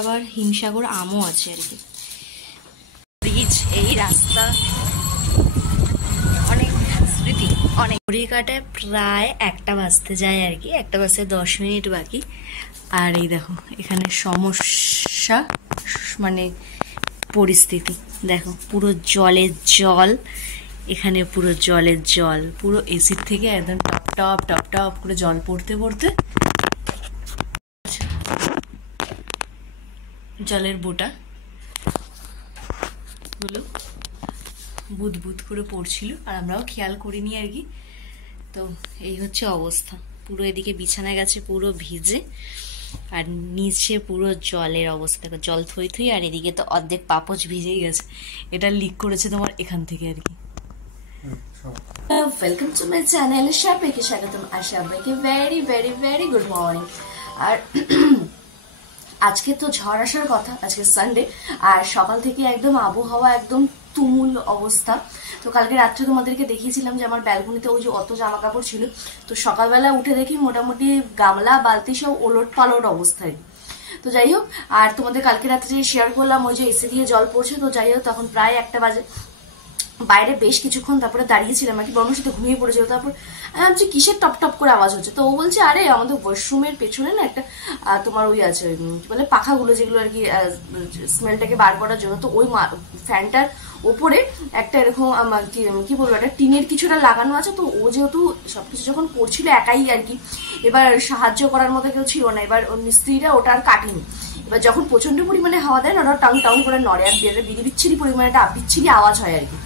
আবার হিমসাগর আমও আছে আর কি। ব্রিজ, এই রাস্তা, অনেক স্মৃতি, অনেক। ঘড়িকাটায় প্রায় 1টা বাজতে যায় আর কি, 1টা বাজতে 10 মিনিট বাকি। আর এই দেখো এখানে সমস্যা, মানে পরিস্থিতি দেখো, পুরো জলের জল, এখানে পুরো জলের জল, পুরো এসির থেকে একদম টপ টপ টপ টপ করে জল পড়তে পড়তে জলের বোটা গুলো বুদ বুদ করে পড়ছিল, আর আমরাও খেয়াল করিনি আর কি। তো এই হচ্ছে অবস্থা, পুরো এদিকে বিছানা গেছে পুরো ভিজে, আর নিচে পুরো জলের অবস্থা, জল থই থই, আর এদিকে তো অর্ধেক পাপোচ ভিজেই গেছে। এটা লিক করেছে তোমার এখান থেকে আর কি। ওয়েলকাম টু মাই চ্যানেল, সবাইকে স্বাগতম, আর সবাইকে very very very good morning. আর আজকে তো ঝড় আসার কথা, আজকে সানডে, আর সকাল থেকে একদম আবহাওয়া একদম তুমুল অবস্থা। তো কালকে রাত্রে তোমাদেরকে দেখিয়েছিলাম যে আমার ব্যালকনিতে ওই যে অত জামা কাপড় ছিল, তো সকালবেলা উঠে দেখি মোটামুটি গামলা বালতি সব ওলট পালট অবস্থায়। তো যাই হোক, আর তোমাদের কালকে রাত্রে শেয়ার করলাম ওই যে এসে দিয়ে জল পড়ছে, তো যাই হোক তখন প্রায় 1টা বাজে। বাইরে বেশ কিছুক্ষণ তারপরে দাঁড়িয়েছিলাম আর কি, বর্ণর সাথে ঘুমিয়ে পড়েছিল। তারপর আমি ভাবছি কিসের টপ টপ করে আওয়াজ হচ্ছে, তো ও বলছে আরে আমাদের ওয়াশরুমের পেছনে না একটা তোমার ওই আছে বলে পাখাগুলো যেগুলো আর কি স্মেলটাকে বার করার জন্য, তো ওই ফ্যানটার ওপরে একটা এরকম কি বলবো একটা টিনের কিছুটা লাগানো আছে। তো ও যেহেতু সবকিছু যখন করছিল একাই আর কি, এবার সাহায্য করার মতো কেউ ছিল না, এবার ওর মিস্ত্রিরা ওটা আর কাটেনি। এবার যখন প্রচন্ড পরিমাণে হাওয়া দেয় না, ওটা টাং টাং করে নড়ে, আর বিড়ি বিচ্ছিরি পরিমাণে একটা বিচ্ছিরি আওয়াজ হয় আর কি।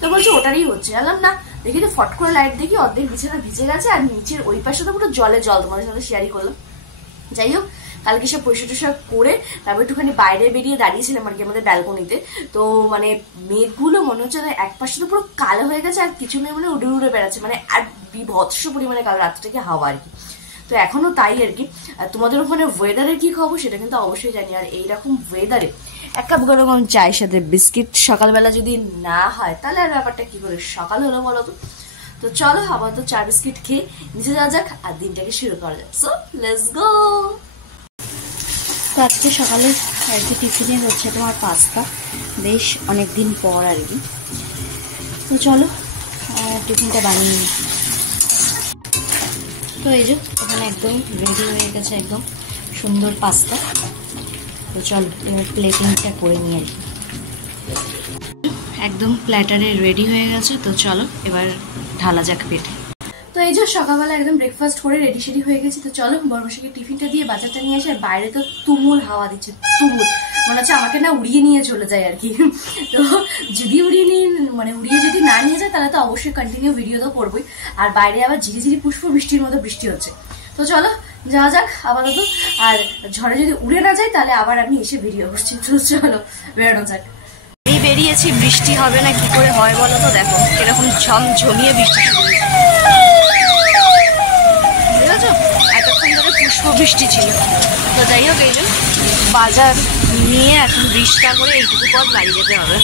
তো বলছে ওটারই হচ্ছে, জানলাম না, দেখি তো ফট করে লাইট দেখি অর্ধেক বিছানা ভিজে গেছে, আর নিচের ওই পাশে তো পুরো জলে জল, তোমাদের সাথে শেয়ারই করলাম। যাই হোক, কালকে সব পয়সা টয়সা করে তারপর একটুখানি বাইরে বেরিয়ে দাঁড়িয়েছিলাম আর কি আমাদের ব্যালকনিতে। তো মানে মেঘগুলো মনে হচ্ছে এক পাশে তো পুরো কালো হয়ে গেছে, আর কিছু মেয়ে মানে উড়ে উড়ে বেড়াচ্ছে, মানে আর বিভৎস পরিমাণে কাল রাত থেকে হাওয়া আর কি। তো এখনো তাই আর কি। আর তোমাদের ওখানে ওয়েদারের কি খবর সেটা কিন্তু অবশ্যই জানি। আর এইরকম ওয়েদারে এক কাপ গরম চায়ের সাথে বিস্কিট সকালবেলা যদি না হয় তাহলে আর ব্যাপারটা কি করে সকাল হলো বলো তো। তো চলো আপাতত চা বিস্কিট খেয়ে নিচে যাওয়া যাক আর দিনটাকে শুরু করা যাক। So let's go. তো আজকে সকালে আর কি টিফিনে হচ্ছে তোমার পাস্তা, বেশ অনেকদিন পর আর কি। তো চলো টিফিনটা বানিয়ে নিই। তো এই যে ওখানে একদম রেডি হয়ে গেছে একদম সুন্দর পাস্তা। তো চলো এবার প্লেটিংটা করে নিয়ে আসি। একদম প্ল্যাটারে রেডি হয়ে গেছে, তো চলো এবার ঢালা যাক পেটে। তো এই যে সকালবেলা একদম ব্রেকফাস্ট করে রেডি সেডি হয়ে গেছি। তো চলো বড়মাসিকে টিফিনটা দিয়ে বাজারটা নিয়ে আসে। আর বাইরে তো তুমুল হাওয়া দিচ্ছে, তুমুল, মনে হচ্ছে আমাকে না উড়িয়ে নিয়ে চলে যায় আর কি। তো যদি উড়িয়ে যদি না নিয়ে যায় তাহলে তো অবশ্যই কন্টিনিউ ভিডিও তো করবোই। আর বাইরে আবার ঝিরিঝিরি পুষ্প বৃষ্টির মতো বৃষ্টি হচ্ছে। তো চলো যাওয়া যাক আপাতত। আর ঝড়ে যদি উড়ে না যায় তাহলে আবার আমি এসে ভিডিও করছি। তো চলো বেরোনো যাক। এই বেরিয়েছি, বৃষ্টি হবে না কি করে হয় বলো তো, দেখো এরকম ঝমঝমিয়ে বৃষ্টি বুঝেছো, এতক্ষণ ধরে পুষ্প বৃষ্টি ছিল। তো যাই হোক, এই যে বাজার নিয়ে এখন 20 টাকা করে এইটুকু পথ বাড়ি যেতে হবে।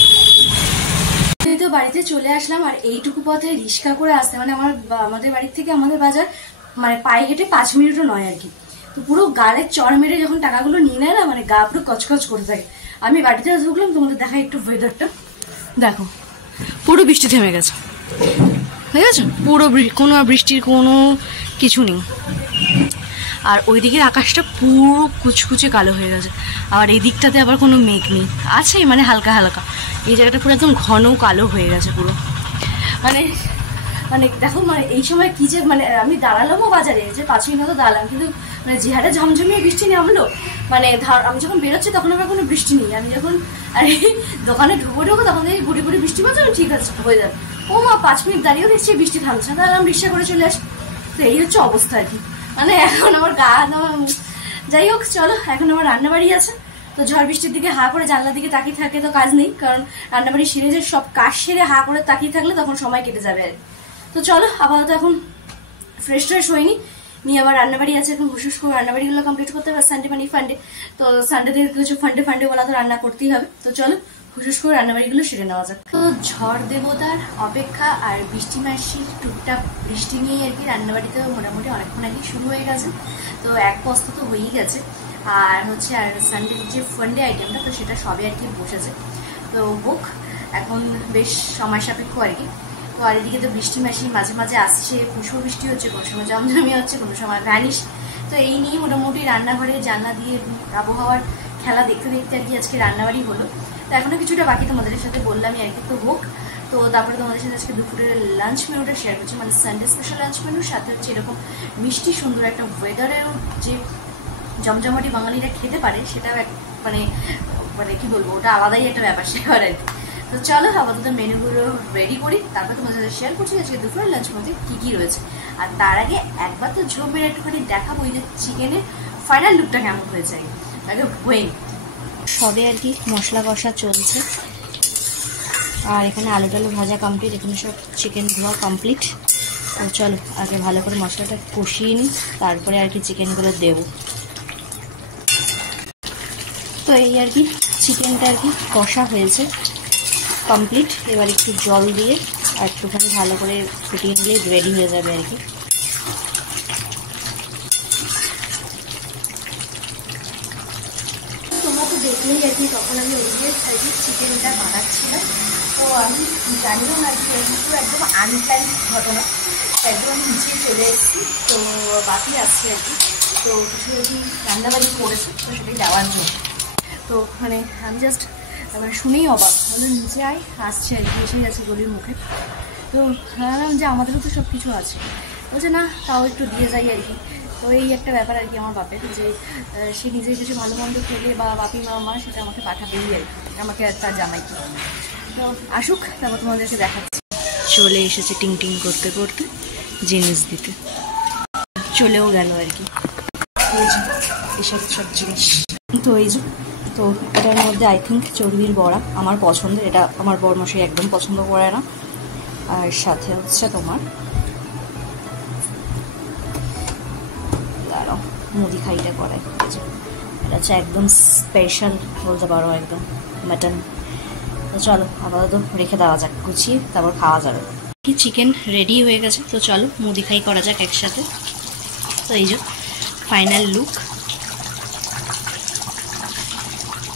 তো বাড়িতে চলে আসলাম, আর এইটুকু পথে রিক্সা করে আসতে মানে আমাদের বাড়ির থেকে আমাদের বাজার মানে পায়ে হেঁটে 5 মিনিটও নয় আর কি। তো পুরো গালের চড় মেরে যখন টাকাগুলো নিয়ে নেয় না, মানে গা পুরো কচকচ করে থাকে। আমি বাড়িতে ঢুকলাম, তোমাদের দেখাই একটু ওয়েদারটা দেখো, পুরো বৃষ্টি থেমে গেছে, ঠিক আছে, পুরো কোনো বৃষ্টির কোনো কিছু নেই। আর ওই দিকের আকাশটা পুরো কুচকুচে কালো হয়ে গেছে, আর এই দিকটাতে আবার কোনো মেঘ নেই, আছে মানে হালকা হালকা। এই জায়গাটা পুরো একদম ঘন কালো হয়ে গেছে পুরো, মানে মানে দেখো মানে এই সময় কি যে মানে আমি দাঁড়ালামও বাজারে যে 5 মিনিট মতো দাঁড়ালাম, কিন্তু মানে যে হারে ঝমঝমিয়ে বৃষ্টি নামলো, মানে আমি যখন বেরোচ্ছি তখন আবার কোনো বৃষ্টি নেই। আমি যখন আর এই দোকানে ঢুকবো তখন এই গুড়ি গুড়ি বৃষ্টি পড়ছে, ঠিক আছে হয়ে যাবে। ও মা 5 মিনিট দাঁড়িয়েও দেখছি বৃষ্টি থামছে, তাহলে আমি রিক্সা করে চলে আসি। তো এই হচ্ছে অবস্থা আর কি, মানে এখন আমার গা। যাই হোক চলো, এখন আমার রান্নাবাড়ি আছে। তো ঝড় বৃষ্টির দিকে হা করে জানলার দিকে তাকিয়ে থাকে তো কাজ নেই, কারণ রান্নাবাড়ি সেরে যে সব কাজ সেরে হা করে তাকিয়ে থাকলে তখন সময় কেটে যাবে আর কি। তো চলো আপাতত এখন ফ্রেশ ট্রেশ হয়নি, নিয়ে আবার রান্নাবাড়ি আছে, এখন হুসুস করে রান্নাবাড়িগুলো কমপ্লিট করতে হবে। সানডে মানে ফান্ডে, তো সানডে থেকে কিছু ফান্ডে বলা তো রান্না করতেই হবে। তো চলো হুসুস করে রান্নাবাড়িগুলো সেরে নেওয়া যাক। তো ঝড় দেবতার অপেক্ষা আর বৃষ্টি মাসির টুকটাক বৃষ্টি নিয়ে আর কি রান্নাবাড়িতে মোটামুটি অনেকক্ষণ আগে শুরু হয়ে গেছে। তো এক বস্তা তো হয়েই গেছে, আর হচ্ছে আর সানডে যে ফান্ডে আইটেমটা, তো সেটা সবই আর কি বসেছে। তো বুক এখন বেশ সময় সাপেক্ষ আর কি। তো আর এদিকে তো বৃষ্টি মাসি মাঝে মাঝে আসছে, প্রচুর বৃষ্টি হচ্ছে, কোনো সময় জমজমি হচ্ছে, কোনো সময় ভ্যানিশ। তো এই নিয়ে মোটামুটি রান্নাঘরে জানলা দিয়ে আবহাওয়ার খেলা দেখতে দেখতে আর কি আজকে রান্নাবাড়ি হলো। তো এখনো কিছুটা বাকি, তোমাদের সাথে বললামই আর কি। তো হোক, তো তারপরে তোমাদের সাথে আজকে দুপুরের লাঞ্চ মেনুটা শেয়ার করছি, মানে সানডে স্পেশাল লাঞ্চ মেনুর সাথে হচ্ছে এরকম মিষ্টি সুন্দর একটা ওয়েদারেও যে জমজমাটি বাঙালিরা খেতে পারে, সেটাও মানে মানে কি বলবো, ওটা আলাদাই একটা ব্যাপার সেবার আর কি। তো চলো আপাতত মেনুগুলো রেডি করি, তারপর তোমাদের সাথে শেয়ার করছি আজকে দুপুরের লাঞ্চ মধ্যে কী কী রয়েছে। আর তার আগে একবার তো ঝোমের একটুখানি দেখাবো যে চিকেনের ফাইনাল লুকটা কেমন হয়েছে আগে ওয়েট। সবে আর কি মশলা কষা চলছে, আর এখানে আলু টালু ভাজা কমপ্লিট, এখানে সব চিকেন ধোয়া কমপ্লিট। তো চলো আগে ভালো করে মশলাটা কষিয়ে নিই, তারপরে আর কি চিকেনগুলো দেবো। তো এই আর কি চিকেনটা আর কি কষা হয়েছে কমপ্লিট। এবার একটু জল দিয়ে আর একটুখানি ভালো করে ফুটিয়ে নিলে রেডি হয়ে যাবে আর কি। তোমরা তো দেখলেই আর কি, তখন আমি ওইদিকে আর কি চিকেনটা বানাচ্ছিলাম। তো আমি জানিও না যে কিন্তু একদম আনটাইম ঘটনা, একদম আমি নিচে চলে এসেছি। তো বাকি আসছে আর কি, তো কিছু আর কি রান্নাবাড়ি করেছে, তো সেটাই দেওয়ার জন্য। তো মানে আমি জাস্ট মানে শুনেই অবাক, বলে নিচে আয়, আসছে আর কি, এসে গেছে গলির মুখে। তো ভাবলাম যে আমাদেরও তো সব কিছু আছে, বলছে না তাও একটু দিয়ে যাই আর কি। তো এই একটা ব্যাপার আর কি আমার বাপের, যে সে নিজের কিছু ভালো মন্দ খেলে বা বাপি মা সেটা আমাকে পাঠাবেই আর কি, আমাকে তার জামাইকে। তো আসুক, তারপর তোমাদেরকে দেখাচ্ছি। চলে এসেছে টিং টিং করতে করতে জিনিস দিতে, চলেও গেল আর কি এসব সব জিনিস। তো এই যে, তো এটার মধ্যে আই থিঙ্ক চর্বির বড়া আমার পছন্দের, এটা আমার বরমশাই একদম পছন্দ করে না। আর সাথে হচ্ছে তোমার দাঁড়াও মুদি খাইটা করাই, এটা হচ্ছে একদম স্পেশাল বলতে পারো, একদম মাটন। তো চলো আপাতত রেখে দেওয়া যাক, গুছিয়ে তারপর খাওয়া যাবে। চিকেন রেডি হয়ে গেছে, তো চলো মুদি খাই করা যাক একসাথে। তো এই যে ফাইনাল লুক,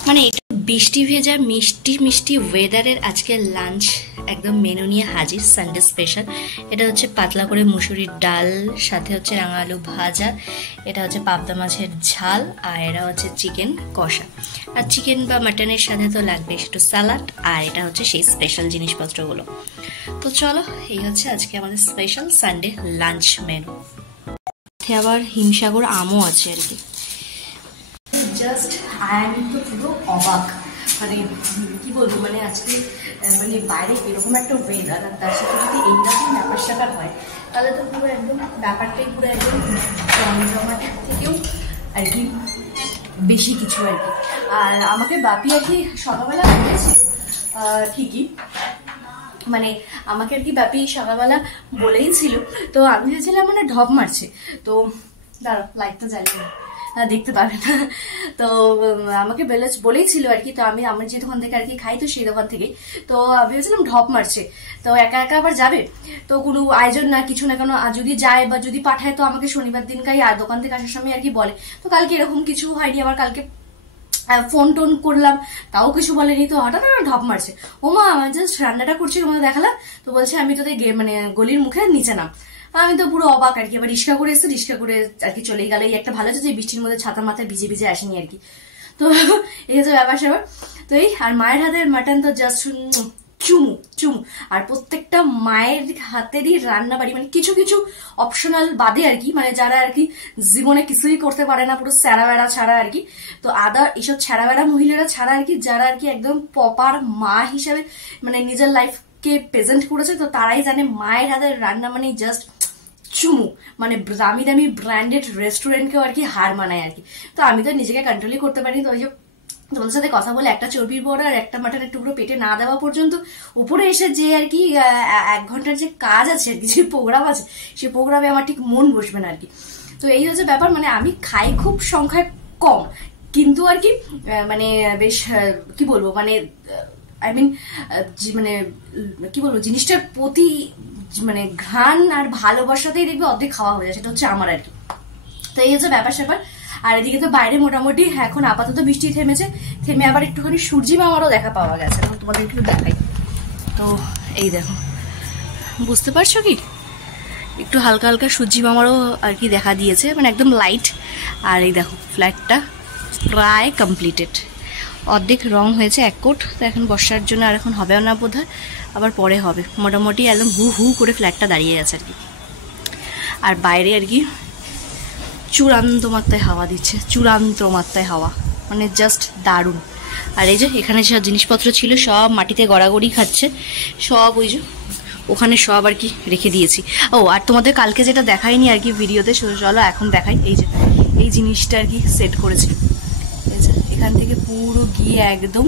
মানে এটা বৃষ্টি ভেজা মিষ্টি মিষ্টি ওয়েদারের আজকে লাঞ্চ একদম মেনু নিয়ে হাজির, সানডে স্পেশাল। এটা হচ্ছে পাতলা করে মুসুরির ডাল, সাথে হচ্ছে রাঙা আলু ভাজা, এটা হচ্ছে পাবদা মাছের ঝাল, আর এটা হচ্ছে চিকেন কষা। আর চিকেন বা মাটনের সাথে তো লাগবে একটু স্যালাড, আর এটা হচ্ছে সেই স্পেশাল জিনিসপত্রগুলো। তো চলো এই হচ্ছে আজকে আমাদের স্পেশাল সানডে লাঞ্চ মেনু। আবার হিমসাগর আমও আছে আর কি। জাস্ট আমি তো পুরো অবাক, মানে কি বলবো, মানে আজকে মানে বাইরে এরকম একটা ওয়েদার, আর তার সাথে যদি এইরকম ব্যাপার স্যাপার হয়, তাহলে তো পুরো একদম ব্যাপারটাই পুরো একদম জমজমাটের থেকেও আর কি বেশি কিছু আর কি। আর আমাকে বাপি আর কি সকালবেলা বলেছে ঠিকই, মানে আমাকে আর কি বাপি সকালবেলা বলেই ছিল। তো আমি ভেবেছিলাম মানে ঢপ মারছে, তো দাঁড়াও লাইটটা জ্বালিয়ে দেখতে পাবে না। তো আমাকে বলেই ছিল আর কি। তো আমি যে দোকান থেকে আর কি খাই, তো সেই দোকান থেকেই তো ভেবেছিলাম ঢপ মারছে, তো একা একা আবার যাবে, তো কোনো আয়োজন না কিছু না, কেন যদি যায় বা যদি পাঠায় তো আমাকে শনিবার দিনকাই আর দোকান থেকে আসার সময় আর কি বলে। তো কালকে এরকম কিছু হয়নি, আবার কালকে ফোন টোন করলাম তাও কিছু বলেনি। তো হঠাৎ না ঢপ মারছে, ও মা আমার জাস্ট রান্নাটা করছি তোমাদের দেখালাম, তো বলছে আমি তোদের মানে গলির মুখে নিচে নাম। আমি তো পুরো অবাক আর কি। আবার রিক্সা করে এসে রিক্সা করে আর কি চলেই গেল। এই একটা ভালো হচ্ছে যে বৃষ্টির মধ্যে ছাতা মাথায় ভিজে ভিজে আসেনি আর কি। তো এই হচ্ছে ব্যাপার স্যাপার। তো এই আর মায়ের হাতের মাটন তো জাস্ট চুমু চুমু। আর প্রত্যেকটা মায়ের হাতেরই রান্না বাড়ি, মানে কিছু কিছু অপশনাল বাদে আর কি, মানে যারা আর কি জীবনে কিছুই করতে পারে না, পুরো স্যাড়া বেড়া ছাড়া আর কি। তো আদার এইসব ছেঁড়া বেড়া মহিলারা ছাড়া আর কি, যারা আর কি একদম প্রপার মা হিসাবে মানে নিজের লাইফকে প্রেজেন্ট করেছে, তো তারাই জানে মায়ের হাতের রান্না মানে জাস্ট চুমু, মানে দামি দামি ব্র্যান্ডেড রেস্টুরেন্টকেও আর কি হার মানায় আর কি। তো আমি তো নিজেকে কন্ট্রোলই করতে পারিনি। তো ওই যে তোমাদের সাথে কথা বলে একটা চর্বির বড়া আর একটা মাটনের টুকরো পেটে না দেওয়া পর্যন্ত উপরে এসে যে আর কি 1 ঘন্টার যে কাজ আছে আর কি, যে প্রোগ্রাম আছে, সেই প্রোগ্রামে আমার ঠিক মন বসবে না আর কি। তো এই হচ্ছে ব্যাপার, মানে আমি খাই খুব সংখ্যায় কম, কিন্তু আর কি মানে বেশ কি বলবো, মানে আই মিন মানে কি বলবো, জিনিসটার প্রতি মানে ঘ্রাণ আর ভালোবাসাতেই দেখবে অর্ধেক খাওয়া হয়ে যায়, সেটা হচ্ছে আমার আর কি। তো এই হচ্ছে ব্যাপার স্যাপার। আর এদিকে তো বাইরে মোটামুটি এখন আপাতত বৃষ্টি থেমেছে, থেমে আবার একটুখানি সূর্যি মামারও দেখা পাওয়া গেছে। এখন তোমাদের একটু দেখাই। তো এই দেখো, বুঝতে পারছো কি, একটু হালকা হালকা সূর্যি মামারও আর কি দেখা দিয়েছে, মানে একদম লাইট। আর এই দেখো ফ্ল্যাটটা প্রায় কমপ্লিটেড, অর্ধেক রং হয়েছে এক কোট। তো এখন বর্ষার জন্য আর এখন হবেও না বোধ হয়, আবার পরে হবে। মোটামুটি একদম হু হু করে ফ্ল্যাটটা দাঁড়িয়ে আছে আর কি। আর বাইরে আর কি চূড়ান্ত মাত্রায় হাওয়া দিচ্ছে, চূড়ান্ত মাত্রায় হাওয়া, মানে জাস্ট দারুণ। আর এই যে এখানে সব জিনিসপত্র ছিল সব মাটিতে গড়াগড়ি খাচ্ছে, সব ওই যে ওখানে সব আর কি রেখে দিয়েছি। ও আর তোমাদের কালকে যেটা দেখাইনি আর কি ভিডিওতে, চলো এখন দেখাই। এই যে এই জিনিসটা আর কি সেট করেছি, এই যে এখান থেকে পুরো গিয়ে একদম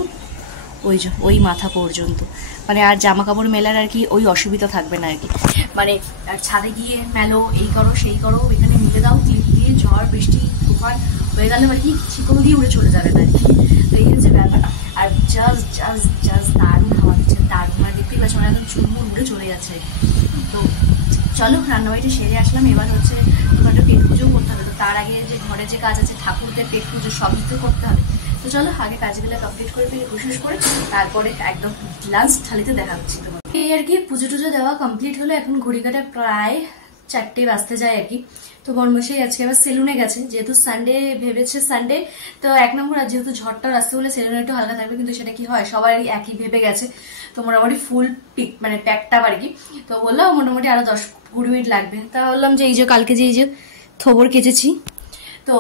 ওই যে ওই মাথা পর্যন্ত, মানে আর জামা কাপড় মেলার আর কি ওই অসুবিধা থাকবে না আর কি। মানে আর ছাদে গিয়ে মেলো, এই করো সেই করো, এখানে মিলে দাও, ক্লিপ দিয়ে ঝড় বৃষ্টি তুফান হয়ে গেলে আর কি শিকল দিয়ে উড়ে চলে যাবে না আর কি। তো এই হচ্ছে ব্যাপার। আর জাস্ট জাস্ট জাস্ট দারুণ হাওয়া দিচ্ছে, দারুণ, মানে দেখতেই পাচ্ছি মানে একদম চুরমুর উড়ে চলে যাচ্ছে। তো চলো রান্নাবাড়িটা সেরে আসলাম, এবার হচ্ছে তোমার একটা পেট পুজো করতে হবে। তো তার আগে যে ঘরে যে কাজ আছে, ঠাকুরদের পেট পুজো সবই তো করতে হবে। তো চলো আগে কাজগুলো কমপ্লিট করে ফেলে ঘুষুস করে, তারপরে একদম লাঞ্চ থালিতে দেখা হচ্ছে তোমার। এই আর কি পুজো টুজো দেওয়া কমপ্লিট হলো, এখন ঘড়ি কাটা প্রায় 4টে বাজতে যায় আর কি। তো বর্মশাই আজকে আবার সেলুনে গেছে, যেহেতু সানডে ভেবেছে সানডে তো 1 নম্বর, আর যেহেতু ঝড়টা আসতে বলে সেলুনে একটু হালকা থাকবে, কিন্তু সেটা কি হয় সবাই একই ভেবে গেছে। তো মোটামুটি ফুল পিক মানে প্যাকটা আর কি। তো বললাম মোটামুটি আরো 10-20 মিনিট লাগবে। তা বললাম যে এই যে কালকে যে এই যে থোবর কেচেছি, তো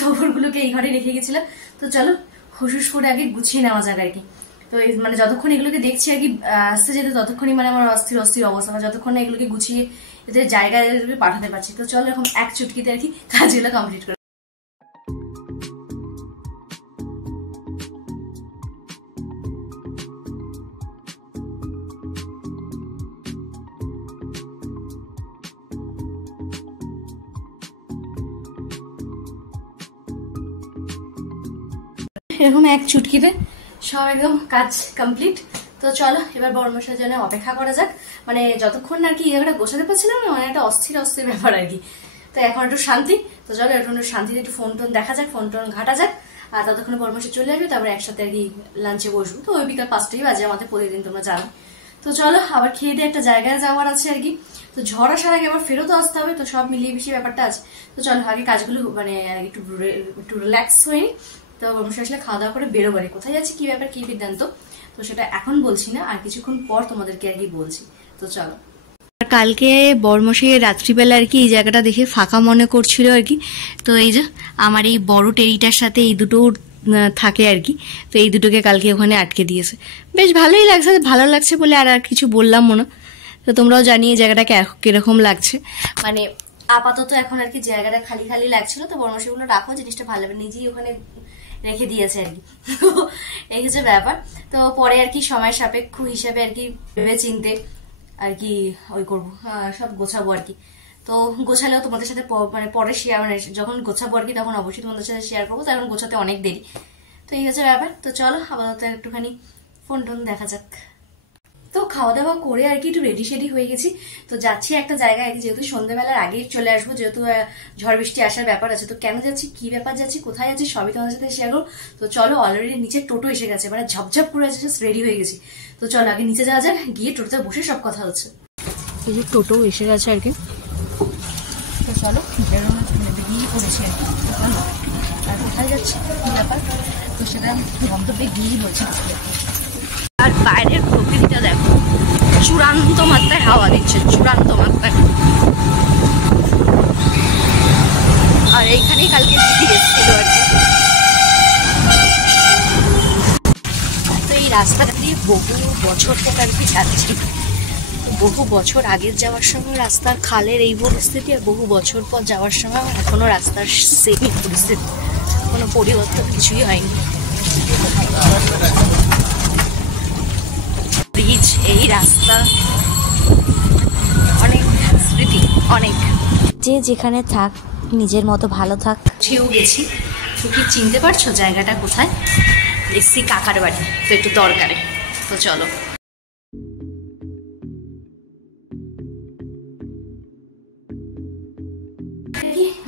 থোবরগুলোকে এই ঘরে রেখে গেছিলাম। তো চলো হুসুস করে আগে গুছিয়ে নেওয়া যাক আর কি। তো মানে যতক্ষণ এগুলোকে দেখছি আর কি আসতে যেতে, ততক্ষণই মানে আমার অস্থির অস্থির অবস্থা, যতক্ষণ না এগুলোকে গুছিয়ে এদের জায়গায় পাঠাতে পারছি। তো চলো এখন এক চুটকিতে আর কি কাজগুলো কমপ্লিট করে। এরকম এক চুটকিতে সব একদম কাজ কমপ্লিট। তো চলো এবার বর্মশার জন্য অপেক্ষা করা যাক, মানে যতক্ষণ আর কি জায়গাটা গোছাতে পারছিলাম না, মানে একটা অস্থির অস্থির ব্যাপার আর কি। তো এখন একটু শান্তি। তো চলো এখন একটু শান্তিতে একটু ফোন টোন দেখা যাক, ফোন টোন ঘাটা যাক। আর ততক্ষণে বর্মশা চলে আসবে, তারপরে একসাথে আর কি লাঞ্চে বসবো। তো ওই বিকাল 5টাই বাজে আমাদের প্রতিদিন, তোমরা জানো। তো চলো আবার খেয়ে দিয়ে একটা জায়গায় যাওয়ার আছে আর কি। তো ঝড় আসার আগে আবার ফেরতও আসতে হবে, তো সব মিলিয়ে মিশিয়ে ব্যাপারটা আছে। তো চলো আগে কাজগুলো মানে একটু রিল্যাক্স হয়ে, তো বর্মশা আসলে খাওয়া দাওয়া করে বেরোবারে। কোথায় যাচ্ছি, কি ব্যাপার, কি বিদ্যান্ত, তো সেটা এখন বলছি না, আর কিছুক্ষণ পর তোমাদেরকে আর কি বলছি। তো চলো। কালকে বর্মশাই রাত্রিবেলা আর কি এই জায়গাটা দেখে ফাঁকা মনে করছিল আর কি। তো এই যে আমার এই বড় টেরিটার সাথে এই দুটো থাকে আর কি। তো এই দুটোকে কালকে ওখানে আটকে দিয়েছে, বেশ ভালোই লাগছে, ভালো লাগছে বলে আর কিছু বললাম মনে। তো তোমরাও জানিয়ে জায়গাটা কিরকম লাগছে, মানে আপাতত এখন আর কি জায়গাটা খালি খালি লাগছিল। তো বর্মশাইগুলো রাখো, জিনিসটা ভালো হবে, নিজেই ওখানে রেখে দিয়েছে আর কি। এই হচ্ছে ব্যাপার। তো পরে আর কি সময় সাপেক্ষ হিসাবে আর কি ভেবে চিনতে আর কি ওই করবো, সব গোছাবো আর কি। তো গোছালেও তোমাদের সাথে মানে পরে শেয়ার, মানে যখন গোছাবো আর কি তখন অবশ্যই তোমাদের সাথে শেয়ার করবো। তো এখন গোছাতে অনেক দেরি। তো এই হচ্ছে ব্যাপার। তো চলো আপাতত একটুখানি ফোন টোন দেখা যাক। তো খাওয়া দাওয়া করে আর কি একটু রেডি শেডি হয়ে গেছি। তো যাচ্ছি একটা জায়গায়, যেহেতু সন্ধ্যেবেলার আগে চলে আসবো, যেহেতু ঝড় বৃষ্টি আসার ব্যাপার আছে। তো কেন যাচ্ছি, কি ব্যাপার যাচ্ছি, কোথায় যাচ্ছি, সবই তোমাদের সাথে শেয়ার করবো। তো চলো অলরেডি নিচে টোটো এসে গেছে, মানে ঝপঝপ করে আছে, রেডি হয়ে গেছি। তো চলো আগে নিচে যাওয়া যাক, গিয়ে টোটোতে বসে সব কথা হচ্ছে। এই যে টোটো এসে গেছে আর কি। তো চলো বেরিয়ে পড়েছি আর কি। আর কোথায় যাচ্ছি, কি ব্যাপার, তো সেটা গন্তব্যে গিয়েই বলছি। আর বাইরের প্রকৃতিটা দেখো, চূড়ান্ত মাত্রায় হাওয়া দিচ্ছে, চূড়ান্ত মাত্রায়। আর এইখানেই কালকে দিদি এসেছিল আর কি। তো এই রাস্তাটা দিয়ে বহু বছর থেকে আর কি যাচ্ছি। বহু বছর আগের যাওয়ার সময় রাস্তার খালের এই পরিস্থিতি, আর বহু বছর পর যাওয়ার সময় এখনো রাস্তার সেমই পরিস্থিতি, কোনো পরিবর্তন কিছুই হয়নি। ব্রিজ, এই রাস্তা, অনেক স্মৃতি, অনেক। যে যেখানে থাক নিজের মতো ভালো থাক। সেও গেছি। তো কি চিনতে পারছো জায়গাটা কোথায়? এসছি কাকার বাড়ি, তো একটু দরকারে। তো চলো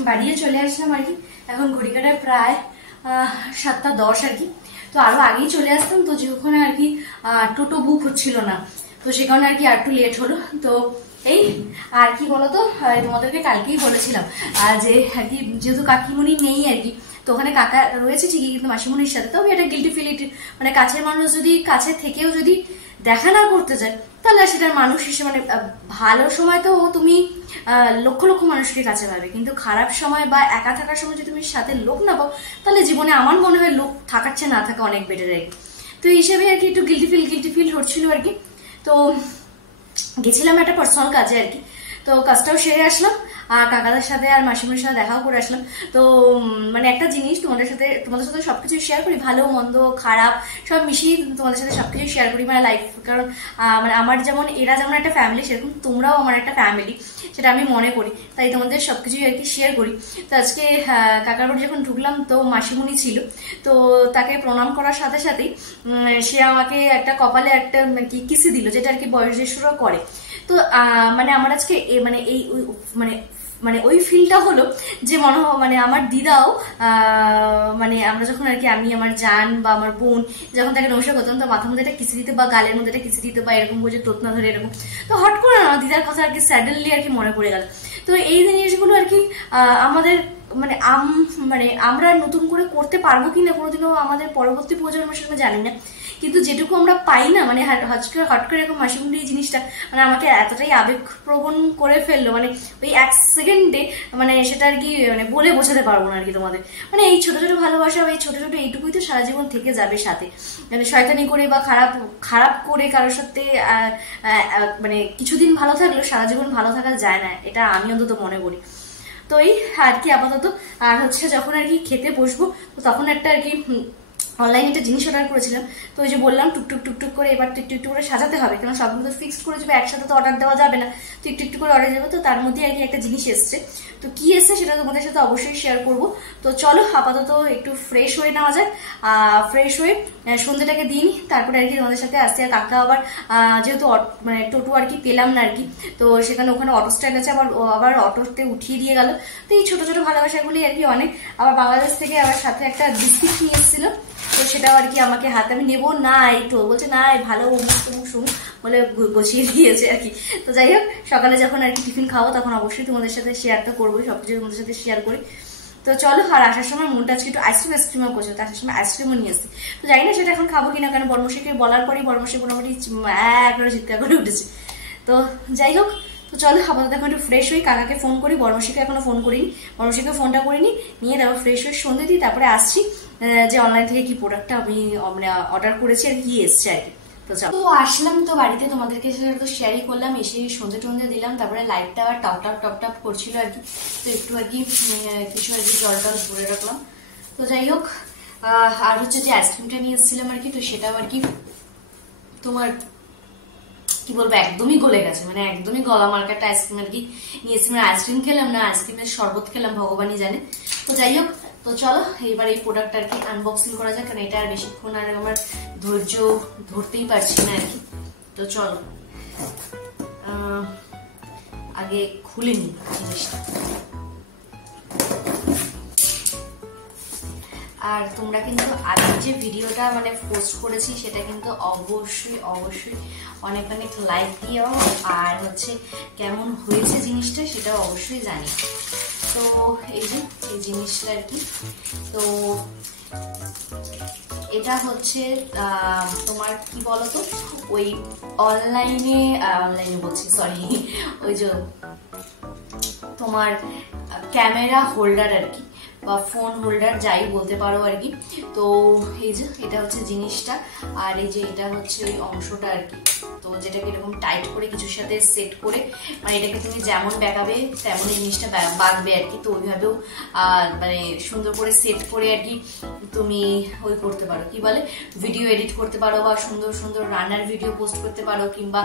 বাড়িও চলে আসলাম আর কি। এখন ঘড়ি কাটায় প্রায় 7:10 আর কি। তো আরো আগেই চলে আসতাম, তো যখন আর কি টোটো বুক হচ্ছিল না, তো সে কারণে আর কি আর একটু লেট হলো। তো এই আর কি বলতো, তোমাদেরকে কালকেই বলেছিলাম যে আর কি যেহেতু কাকিমুনি নেই আর কি, তো ওখানে কাকা রয়েছে ঠিকই, কিন্তু মাসিমুনির সাথে তবে এটা গিল্টি ফিল, মানে কাছের মানুষ যদি কাছে থেকেও যদি দেখা না করতে যায়, তাহলে সেটার মানুষ হিসেবে মানে ভালো সময় তো তুমি লক্ষ লক্ষ মানুষকে কাছে পাবে, কিন্তু খারাপ সময় বা একা থাকার সময় যদি তুমি সাথে লোক না পাও, তাহলে জীবনে আমার মনে হয় লোক থাকার চেয়ে না থাকা অনেক বেটার আর কি। তো এই হিসেবে আর কি একটু গিল্টি ফিল হচ্ছিল আর কি। তো গেছিলাম একটা পার্সোনাল কাজে আর কি, তো কাজটাও সেরে আসলাম আর কাকাদের সাথে আর মাসিমুনির সাথে দেখাও করে আসলাম। তো মানে একটা জিনিস তোমাদের সাথে সবকিছু শেয়ার করি, ভালো মন্দ খারাপ সব মিশিয়ে তোমাদের সাথে সবকিছু শেয়ার করি, মানে লাইফ। কারণ মানে আমার যেমন এরা যেমন একটা ফ্যামিলি, সেরকম তোমরাও আমার একটা ফ্যামিলি, সেটা আমি মনে করি, তাই তোমাদের সবকিছুই আর কি শেয়ার করি। তো আজকে কাকার বাড়ি যখন ঢুকলাম, তো মাসিমুনি ছিল, তো তাকে প্রণাম করার সাথে সাথেই সে আমাকে একটা কপালে একটা কি কিসি দিল, যেটা আর কি বয়োজ্যেষ্ঠরা করে। তো মানে আমার আজকে মানে এই মানে মানে ওই ফিলটা হলো যে মনে মানে আমার দিদাও মানে আমরা যখন আর কি আমি আমার জান বা আমার বোন যখন তাকে নমস্কার করতাম, তো মাথার মধ্যে একটা কিসি দিত বা গালের মধ্যে একটা কিসি দিত বা এরকম করে তোতনা ধরে এরকম, তো হট করে না দিদার কথা আর কি স্যাডেনলি আর কি মনে পড়ে গেল। তো এই জিনিসগুলো আর কি আমাদের মানে মানে আমরা নতুন করে করতে পারবো কিনা কোনোদিনও আমাদের পরবর্তী প্রজন্মের সঙ্গে জানি না, কিন্তু যেটুকু আমরা পাই না, মানে হট করে এরকম মাসিমুনি এই জিনিসটা মানে আমাকে এতটাই আবেগপ্রবণ করে ফেললো, মানে ওই 1 সেকেন্ডে মানে সেটা আর কি মানে বলে বোঝাতে পারবো না আর কি তোমাদের। মানে এই ছোট ছোট ভালোবাসা, এই ছোট ছোট এইটুকুই তো সারা জীবন থেকে যাবে সাথে, মানে শয়তানি করে বা খারাপ করে কারোর সাথে মানে কিছুদিন ভালো থাকলেও সারা জীবন ভালো থাকা যায় না, এটা আমি অন্তত মনে করি। তো এই আর কি আপাতত। আর হচ্ছে যখন আর কি খেতে বসবো, তো তখন একটা আর কি অনলাইনে একটা জিনিস অর্ডার করেছিলাম, তো ওই যে বললাম টুকটুক করে এবার তো একটু করে সাজাতে হবে, কারণ সবগুলো তো ফিক্সড করে যাবে, একসাথে তো অর্ডার দেওয়া যাবে না, তো একটু করে অর্ডার যাবে। তো তার মধ্যে আর কি একটা জিনিস এসছে, তো কি এসছে সেটা তোমাদের সাথে অবশ্যই শেয়ার করব। তো চলো আপাতত একটু ফ্রেশ হয়ে নেওয়া যায়, ফ্রেশ হয়ে সন্ধ্যাটাকে দিই, তারপরে আর কি তোমাদের সাথে আসতে। আর কাকা আবার যেহেতু মানে টোটো আর কি পেলাম না আর কি, তো সেখানে ওখানে অটো স্ট্যান্ড আছে, আবার অটোতে উঠিয়ে দিয়ে গেল। তো এই ছোট ছোট ভালোবাসাগুলি আর কি অনেক। আবার বাংলাদেশ থেকে আবার সাথে একটা বিস্কিট নিয়ে এসেছিল, তো সেটাও আর কি আমাকে হাতে আমি নেবো না, একটু বলছে না ভালো শুন বলে গুছিয়ে দিয়েছে আর কি। তো যাই হোক, সকালে যখন আর কি টিফিন খাবো তখন অবশ্যই তোমাদের সাথে শেয়ার তো করবোই, সবকিছু তোমাদের সাথে শেয়ার করি। তো চলো, আর আসার সময় মনটা আজকে একটু আইসক্রিমও করছে, তো আসার সময় আইসক্রিমও নিয়ে আসছি। তো জানি না সেটা এখন খাবো কিনা, কারণ বর্মশাইকে বলার পরই বর্মশাই মোটামুটি একবারে চিৎকার করে উঠেছে। তো যাই হোক, তো চলো আপাতত এখন একটু ফ্রেশ হই, কাকাকে ফোন করি, বর্মশাইকে এখনো ফোন করিনি, বর্মশাইকে ফোনটা করিনি, নিয়ে তারপর ফ্রেশ হয়ে সন্ধে দিই, তারপরে আসছি যে অনলাইন থেকে কি প্রোডাক্টটা আমি অর্ডার করেছি আর কি এসছে আর কি। তো আসলাম তো বাড়িতে, তোমাদেরকে সেটা তো শেয়ারই করলাম, এসে সন্ধে টন্ধে দিলাম, তারপরে লাইটটা আবার টপ করছিল আর কি, তো একটু আর কি কিছু আর কি জল টল ভরে রাখলাম। তো যাই হোক, আর হচ্ছে যে আইসক্রিমটা নিয়ে এসেছিলাম আর কি, তো সেটাও আর কি তোমার কি বলবো একদমই গলে গেছে, মানে একদমই গলা মার্কা একটা আইসক্রিম আর কি নিয়েছি, মানে আইসক্রিম খেলাম না, আইসক্রিমের শরবত খেলাম ভগবানই জানে। তো যাই হোক, তো চলো এবার এই প্রোডাক্ট আর কি আনবক্সিং করা যায়, কারণ এটা আর বেশিক্ষণ আর আমার ধৈর্য ধরতেই পারছি না আর কি। তো চলো আগে খুলে নি জিনিসটা। আর তোমরা কিন্তু আগের যে ভিডিওটা মানে পোস্ট করেছি সেটা কিন্তু অবশ্যই অনেক লাইক দিও, আর হচ্ছে কেমন হয়েছে জিনিসটা সেটা অবশ্যই জানি। তো এই যে এই জিনিসটা আর কি, তো এটা হচ্ছে তোমার কি বলতো ওই অনলাইনে বলছি সরি, ওই যে তোমার ক্যামেরা হোল্ডার আর কি, বা ফোন হোল্ডার যাই বলতে পারো আর কি। তো এই যে এটা হচ্ছে জিনিসটা, আর এই যে এটা হচ্ছে ওই অংশটা আর কি, তো যেটাকে এরকম টাইট করে কিছুর সাথে সেট করে, মানে এটাকে তুমি যেমন বেঁকাবে তেমন জিনিসটা বাঁধবে আর কি। তো ওইভাবেও মানে সুন্দর করে সেট করে আর কি তুমি ওই করতে পারো, কি বলে ভিডিও এডিট করতে পারো, বা সুন্দর সুন্দর রান্নার ভিডিও পোস্ট করতে পারো, কিংবা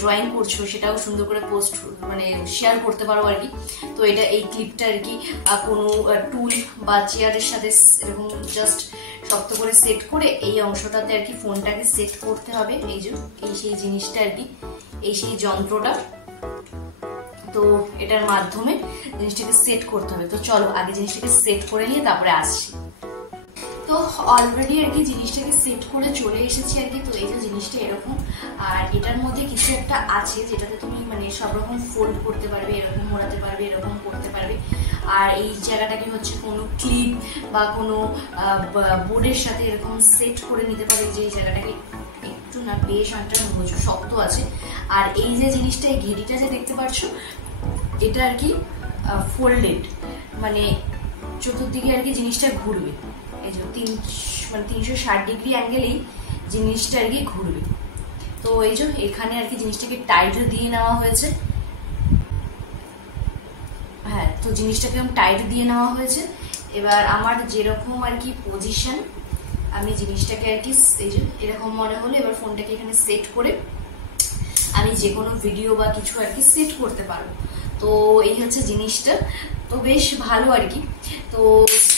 ড্রয়িং করছো সেটাও সুন্দর করে পোস্ট মানে শেয়ার করতে পারো আর কি। তো এটা এই ক্লিপটা আর কি কোনো টুল বা চেয়ারের সাথে এরকম জাস্ট শক্ত করে সেট করে এই অংশটাতে আর কি ফোনটাকে সেট করতে হবে, এই যে এই সেই জিনিসটা আর কি, এই সেই যন্ত্রটা। তো তো এটার মাধ্যমে জিনিসটাকে সেট করতে হবে। তো চলো আগে জিনিসটাকে সেট করে নিয়ে তারপরে আসছি। তো অলরেডি আর কি জিনিসটাকে সেট করে চলে এসেছি আর কি। তো এই যে জিনিসটা এরকম, আর এটার মধ্যে কিছু একটা আছে যেটাতে তুমি মানে সব রকম ফোল্ড করতে পারবে, এরকম মোড়াতে পারবে, এরকম করতে পারবে। আর এই জায়গাটাকে হচ্ছে কোনো ক্লিপ বা কোনো বোর্ডের সাথে এরকম সেট করে নিতে পারবে, যে এই জায়গাটাকে একটু না বেশ অনেকটা শক্ত আছে। আর এই যে জিনিসটা, এই ঘেরিটা যে দেখতে পাচ্ছ, এটা আর কি ফোল্ডেড, মানে চতুর্দিকে আর কি জিনিসটা ঘুরবে। এই যে 360 ডিগ্রি অ্যাঙ্গেলেই জিনিসটা আর কি ঘুরবে। তো এই যে এখানে আর কি জিনিসটাকে টাইটও দিয়ে নেওয়া হয়েছে। হ্যাঁ, তো জিনিসটাকে টাইট দিয়ে নেওয়া হয়েছে। এবার আমার যেরকম আর কি পজিশন, আমি জিনিসটাকে আর কি এই যে এরকম মনে হলো, এবার ফোনটাকে এখানে সেট করে আমি যে কোনো ভিডিও বা কিছু আর কি সেট করতে পারবো। তো এই হচ্ছে জিনিসটা, তো বেশ ভালো আর কি। তো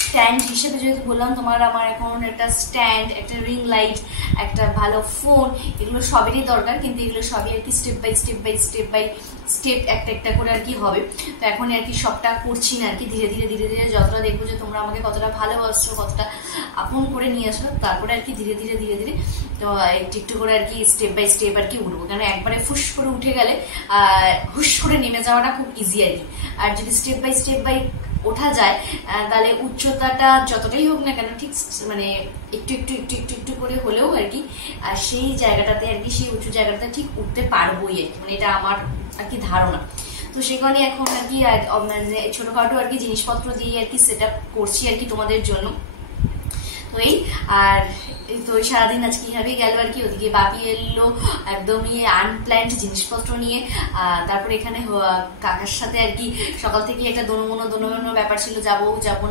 স্ট্যান্ড হিসেবে যেহেতু বললাম তোমার, আমার এখন একটা স্ট্যান্ড, একটা রিং লাইট, একটা ভালো ফোন, এগুলো সবেরই দরকার, কিন্তু এগুলো সবই আর কি স্টেপ বাই স্টেপ একটা একটা করে আর কি হবে। তো এখন আর কি সবটা করছি না আর কি, ধীরে ধীরে যতটা দেখবো যে তোমরা আমাকে কতটা ভালোবাসছো, কতটা আপন করে নিয়ে আসো, তারপরে আর কি ধীরে ধীরে তো একটু করে আর কি স্টেপ বাই স্টেপ আর কি উঠবো। কারণ একবারে ফুস করে উঠে গেলে হুস করে নেমে যাওয়াটা খুব ইজি আর কি। আর যদি স্টেপ বাই ওঠা যায় তাহলে উচ্চতাটা যতটাই হোক না কেন ঠিক মানে একটু করে হলেও আর কি সেই জায়গাটাতে আর কি, সেই উঁচু জায়গাটাতে ঠিক উঠতে পারবোই আর কি, মানে এটা আমার আর কি ধারণা। তো সেখানে এখন আর কি মানে ছোটখাটো আর কি জিনিসপত্র দিয়ে আর কি সেট আপ করছি আর কি তোমাদের জন্য। তো এই আর তো সারাদিন আজকে এইভাবেই গেল আর কি। ওদিকে বাপি এলো একদমই আনপ্ল্যান্ড জিনিসপত্র নিয়ে। তারপরে এখানে কাকার সাথে আর কি সকাল থেকে একটা দোনো ব্যাপার ছিল, যাবো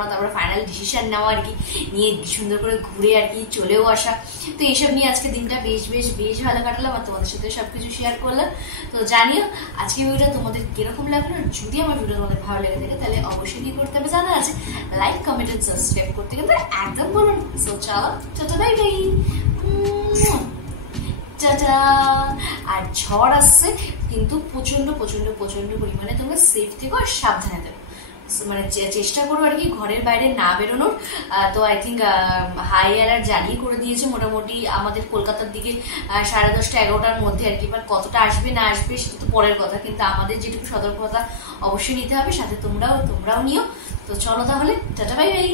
না। তারপরে ফাইনাল ডিসিশন নেওয়া আর কি, নিয়ে সুন্দর করে ঘুরে আর কি চলেও আসা। তো এইসব নিয়ে আজকে দিনটা বেশ ভালো কাটালাম, আর তোমাদের সাথে সবকিছু শেয়ার করলাম। তো জানিও আজকে ভিডিওটা তোমাদের কিরকম লাগলো। যদি আমার ভিডিও তোমাদের ভালো লেগে থাকে তাহলে অবশ্যই কি করতে হবে জানা আছে, লাইক কমেন্ট এন্ড সাবস্ক্রাইব করতে কিন্তু একদম বলুন। সো চলো, টাটা বাই বাই, টাটা। আর ঝড় আসছে কিন্তু প্রচন্ড পরিমাণে, তোমরা সেফ থেকো আর সাবধানে থেকো। মানে চেষ্টা করো আর কি ঘরের বাইরে না বেরোনোর। তো আই থিঙ্ক হাই অ্যালার্ট জারি করে দিয়েছে মোটামুটি আমাদের কলকাতার দিকে 10:30 11টার মধ্যে আর কি। এবার কতটা আসবে না আসবে সেটা তো পরের কথা, কিন্তু আমাদের যেটুকু সতর্কতা অবশ্যই নিতে হবে, সাথে তোমরাও নিও। তো চলো তাহলে, টাটা বাই বাই।